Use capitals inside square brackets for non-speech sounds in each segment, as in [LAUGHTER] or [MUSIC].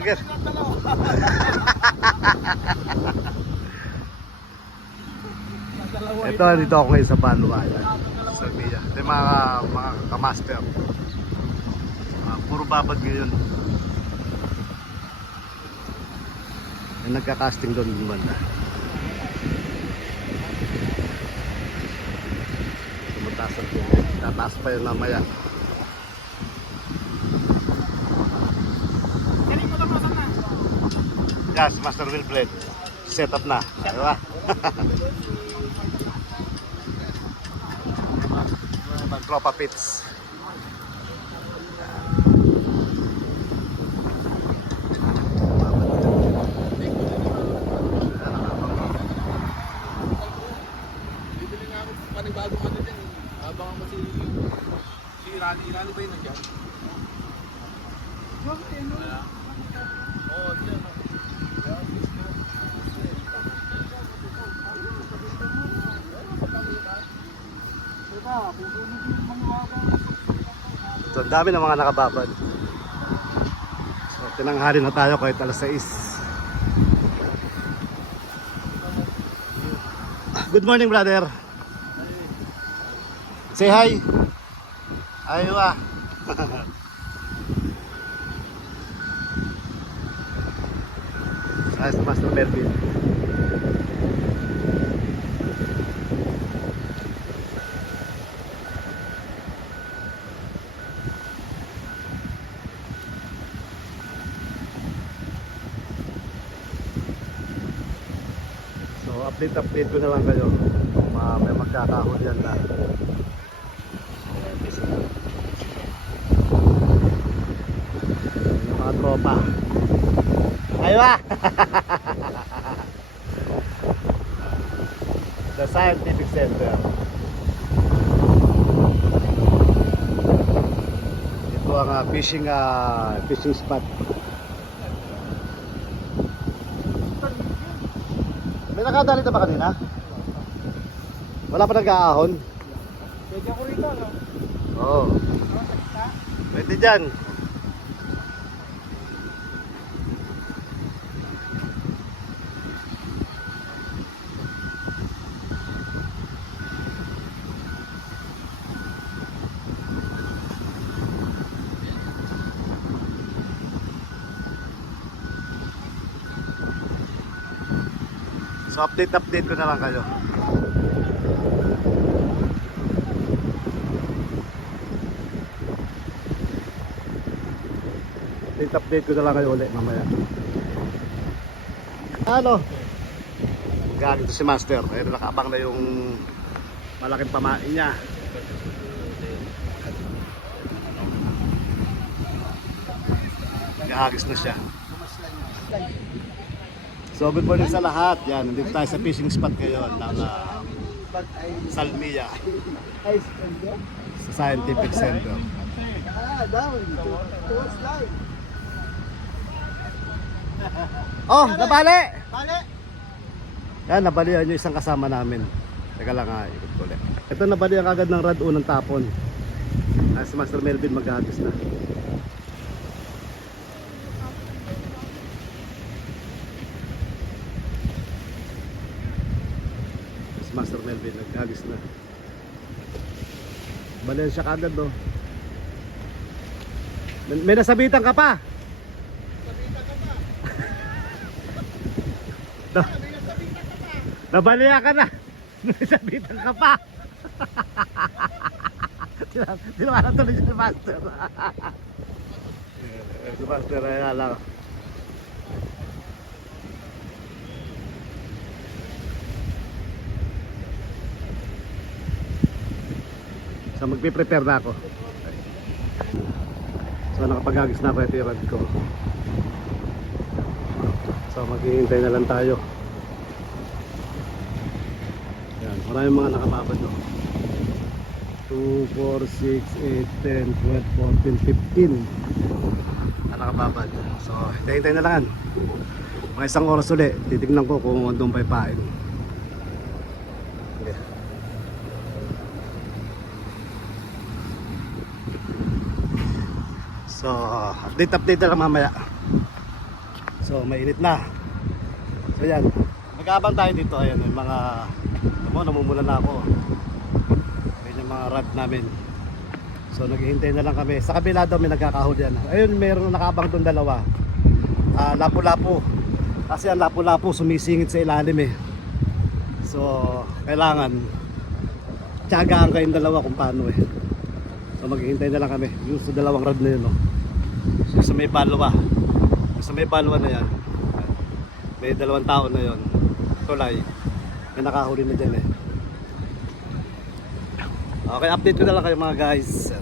Okay. Ito, dito ako ngayon sa Banwa. Yan. Sa Mia. Ito yung mga, mga kamaster. Ah, puro babad ngayon. Yung nagka-casting doon yung banda. Tumataas tubig. Tataas pa yun mamaya. Yes, Master Will Blade. Set up na. Di ba? [LAUGHS] Magtropa pits. Bibili nga ako panibagong ano dyan. Abangan mo si... Si Rani. Rani ba yun nandiyan? Wala. Oo, dyan. So, dami ng mga nakababad. So, tinanghali na tayo kahit alas 6. Good morning, brother. Say hi. Aywa. [LAUGHS] Ayos, Master Melvin. Update update na lang kayo kung uh, may magkakahon yan na. Yung mga tropa. Aywa! [LAUGHS] The Scientific Center. Ito ang ah, fishing ah, fishing spot. Nakadali na ba kanina? Wala pa nag-aahon? Pwede ako rito, no? Oo. Pwede dyan. So update update ko na lang kayo. Update update ko na lang kayo ulit mamaya. Ano? Galing si Master. Ayun nakaabang na yung malaking pamain niya. Nag-aagis na siya. So good morning sa lahat. Yan, nandito tayo sa fishing spot ngayon ng ah, Salmia sa Scientific Center. Ah. Oh, nabali! Bale! Yan, nabalihan yung isang kasama namin. Teka lang ha, ikot ko ulit. Ito nabalihan agad ng rad unang tapon. Ah, si Master Melvin maghagis na. Si Master Melvin naghagis na. Siya kagad do. May, may nasabitan ka pa. Do. Nabaliya ka na. Nasabitan ka pa. Tinawanan tuloy siya si Master. Eh, si Master ay alam. So magpiprepare na ako. So nakapagagis na ako ito yung rad ko. So maghihintay na lang tayo. Yan, maraming mga nakababad no. 2, 4, 6, 8, 10, 12, 14, 15 na nakababad. So, hintay-hintay na lang. Mga isang oras ulit, titignan ko kung andun pa yung So, update update na lang mamaya. So mainit na. So yan. Magkabang tayo dito. Ayan, may mga mo namumula na ako. Ayan yung mga rod namin. So naghihintay na lang kami. Sa kabila daw may nagkakahol yan. Ayun, mayroong nakabang doon dalawa. Ah, lapu-lapu. Kasi ang lapu-lapu sumisingit sa ilalim eh. So, kailangan tiyagaan kayong dalawa kung paano eh. So maghihintay na lang kami. Yung sa dalawang rod na yun, no. Sa may. Yung sa may balwa na yan. May dalawang tao na yun. Tulay. May nakahuli na dyan eh. Okay, update ko na lang kayo mga guys.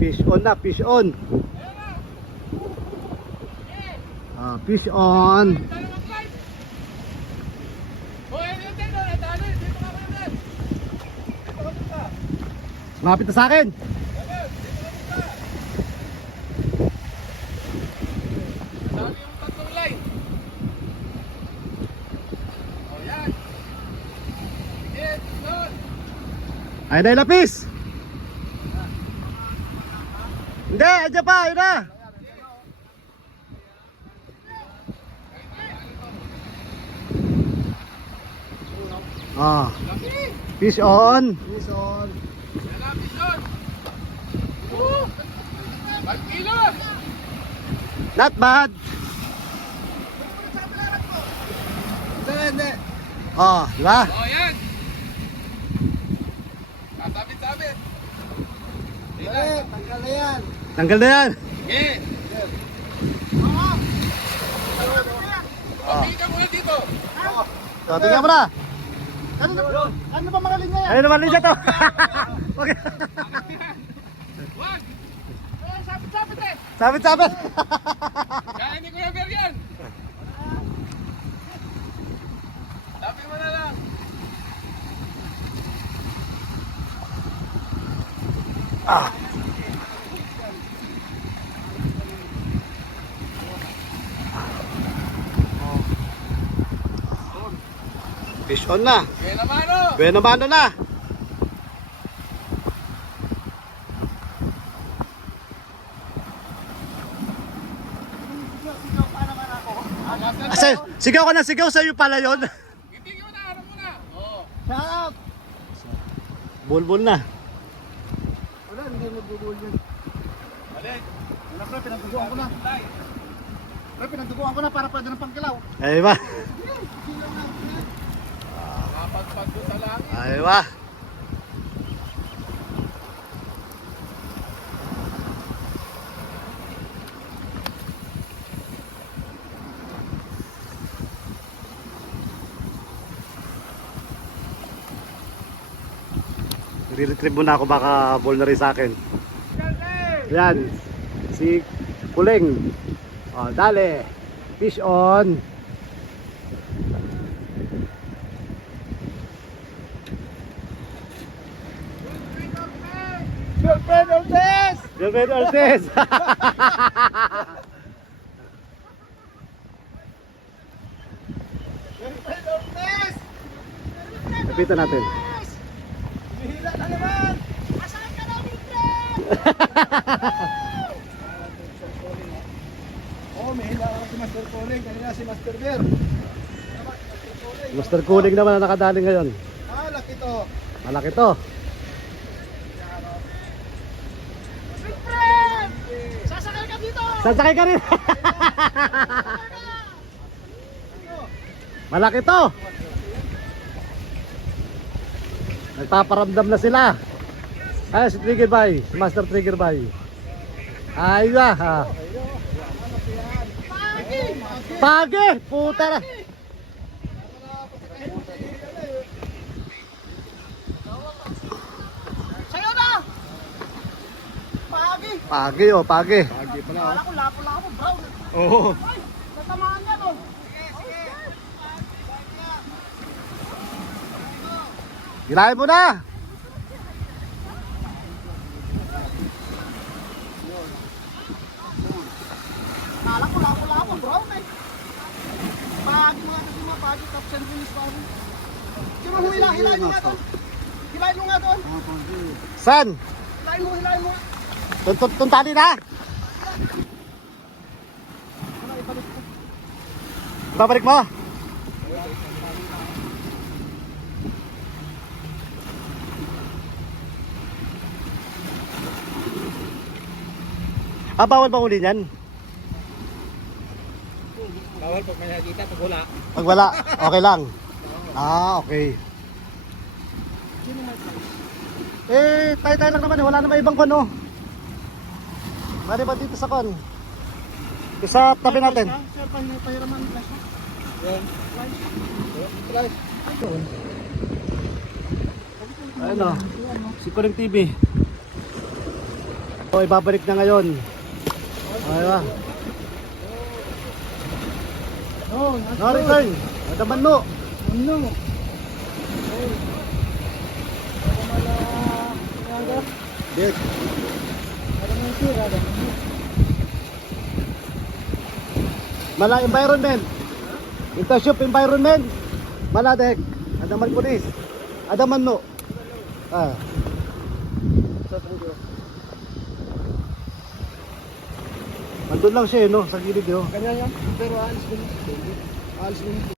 Fish on na, fish on. Ah, fish on. Lumapit na sa akin. Dami yung tatlong line. O yan. Sige, doon. Ayun na lapis. Hindi, andyan pa, ayun na. Ah, fish on. Fish on. Yan ang fish on. Woo! 5 kilos. Not bad. Hindi. Oh, di ba? O yan. Tanggal na yan. Tanggal na yan. Sige. Ah. Pagpili ka muna dito. So, tingnan mo na. Ano na, ano ba mga linya yan? Ayun naman linya to. okay. One. Eh, eh. Sabit. Kaya hindi ko yung yan. Sabi mo na lang. Fish on na. Kaya naman o. Bueno mano na. Asa, sigaw ka na sigaw sa'yo pala yon. Hindi ko na, harap mo na. Oo. Bulbul na. Wala, hindi magbubul yan. Balik. Wala pre, pinagduguan ko na. Pre, pinagduguan ko na para pwede ng pangkilaw. Ay ba? Mapagpag doon sa langit. Ay ba? Re-retrieve muna ako baka ball na rin sa akin. Yan. Si Kuleng. Oh, dale. Fish on. David Ortiz. Girlfriend of this! Lapitan natin. Hihila na naman! Asahan ka namin, Oo, may hila ako si Master Colin. Kanina si Master Bear. Master Kuling naman ang nakadali ngayon. Ah, laki to. Malaki to. Sweet friend! Sasakay ka dito! Sasakay ka rin. Malaki to. Nagpaparamdam na sila. Ay, si Trigger Bay. Si Master Trigger Bay. Ay, ba? Ha. Pagi! Pagi! Puta na. Sa'yo na! Pagi! Pagi, oh, pagi. Pagi pala. Kala ko lapo-lapo, brown. Oo. Ay, tatamaan niya to. Sige, sige. Gilahin mo na. Kala ko lapo-lapo, brown eh. Pagi mga kasi mga pagi, top 10 finish pagi. Sino humila? Hilahin mo nga doon. Hilahin mo nga doon. San? Hilahin mo, hilahin mo nga. Tuntun tuntali na. Babalik mo? Ah, bawal ba uli niyan? Bawal pag may nakita, pag wala. Pag wala, okay lang. Ah, okay. Eh, tayo-tayo lang naman eh. Wala naman ibang kono. Mari ba dito sa kon? Sa tabi natin. Sir, pahiraman pahiraman flash. Yan. Flash. Ayun o. Si Kuring TV. So, ibabalik na ngayon. Okay ba? Oh, No return. Nadaman mo. ano? Dek. Mala environment. Internship environment. Mala dek. Adaman pulis. Adaman no. Ah. Andun lang siya eh, no? Sa gilid yun. Kanya yan, pero alis din. Alis din.